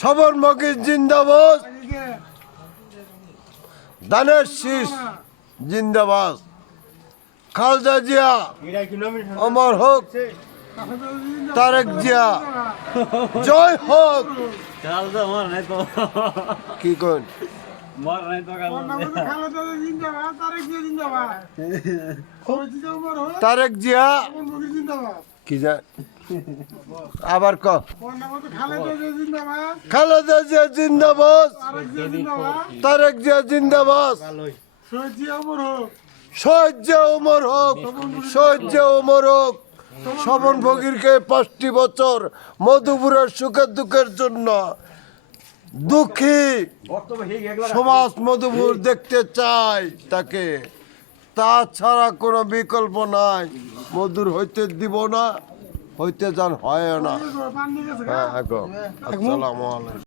স্বপন ফকির জিন্দাবাদ, ধানের শীষ জিন্দাবাদ, খালেদা জিয়া অমর হোক, তারেক জিয়া জয় হোক। কি কন তারেক জিয়া কি যা আবার ক খালেদা জিয়া জিন্দাবাদ, তারেক জিয়া জিন্দাবাদ, শহীদ জিয়া ওমর হোক, শহীদ জিয়া ওমর হোক। স্বপন ফকিরকে 5টি বছর মধুপুরের সুখের দুঃখের জন্য দুঃখী সমাজ মধুপুর দেখতে চাই তাকে, তাছাড়া কোনো বিকল্প নাই। মধুর হইতে দিব না, হইতে যান হয় না। হ্যাঁ, আসসালামু আলাইকুম।